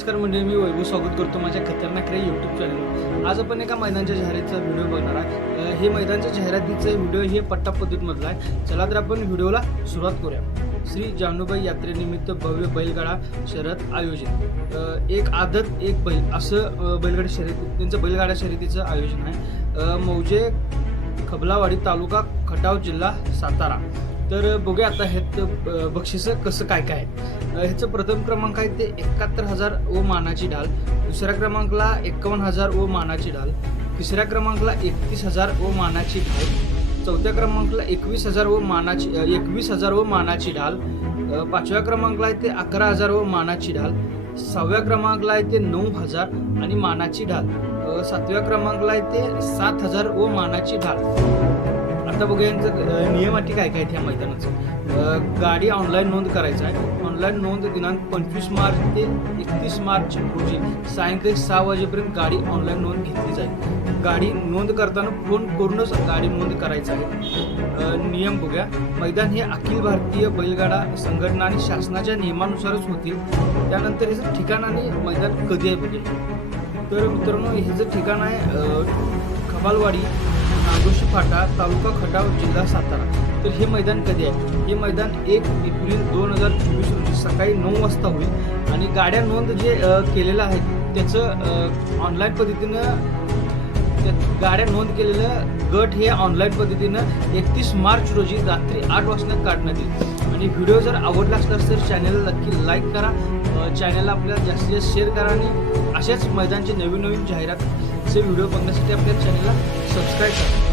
नमस्कार म्हणजे मी वैभव स्वागत करतो माझ्या खतरनाक रे यूट्यूब चॅनलवर आज आपण एका मैदानच्या जाहिरातीचा व्हिडिओ बघणार आहे हे मैदानच्या जाहिरातीचा व्हिडिओ हे पट्टा पद्धतीमधला आहे. चला तर आपण व्हिडिओला सुरुवात करूया. श्री जानूबाई यात्रेनिमित्त भव्य बैलगाडा शर्यत आयोजित. एक आदत एक बैल असं बैलगाडा शर्यत त्यांचं बैलगाडा शर्यतीचं आयोजन आहे. मौजे खबलावाडी तालुका खटाव जिल्हा सातारा. तर बघूया आता ह्यात बक्षिसं कसं काय काय आहे ह्याचं प्रथम क्रमांक आहे ते एकाहत्तर हजार व मानाची ढाल दुसऱ्या क्रमांकला एकावन्न हजार व मानाची ढाल तिसऱ्या क्रमांकला एकतीस हजार व मानाची ढाल चौथ्या क्रमांकला एकवीस हजार व मानाची एकवीस हजार व मानाची ढाल पाचव्या क्रमांकला आहे ते अकरा हजार व मानाची ढाल सहाव्या क्रमांकला आहे ते नऊ हजार आणि मानाची ढाल सातव्या क्रमांकला आहे ते सात हजार व मानाची ढाल आता बघूया यांचं नियम अटी काय काय त्या ह्या मैदानाचं? गाडी ऑनलाईन नोंद करायचं आहे. ऑनलाईन नोंद दिनांक पंचवीस मार्च ते एकतीस मार्च रोजी सायंकाळी सहा वाजेपर्यंत गाडी ऑनलाईन नोंद घेतली जाईल. गाडी नोंद करताना फोन करूनच गाडी नोंद करायचं आहे. नियम बघूया. मैदान हे अखिल भारतीय बैलगाडा संघटना आणि शासनाच्या नियमानुसारच होतील. त्यानंतर ह्याचं ठिकाण आणि मैदान कधी आहे बघेल तर मित्रांनो ह्याचं ठिकाण आहे खबालवाडी. नागोशी फाटा तालुका खटाव जिल्हा सातारा. तर हे मैदान कधी आहे? हे मैदान एक एप्रिल दोन हजार चोवीस रोजी सकाळी नऊ वाजता होईल आणि गाड्या नोंद जे केलेलं आहे त्याचं ऑनलाईन पद्धतीनं त्या गाड्या नोंद केलेलं गट हे ऑनलाईन पद्धतीनं एकतीस मार्च रोजी रात्री आठ वाजता काढण्यात येईल. आणि व्हिडिओ जर आवडला असल्यास तर चॅनलला नक्की लाईक करा. चॅनलला आपल्याला जास्तीत जास्त शेअर करा आणि अशाच मैदानचे नवीन नवीन जाहिरातचे व्हिडिओ बघण्यासाठी आपल्या चॅनलला सबस्क्राईब करा.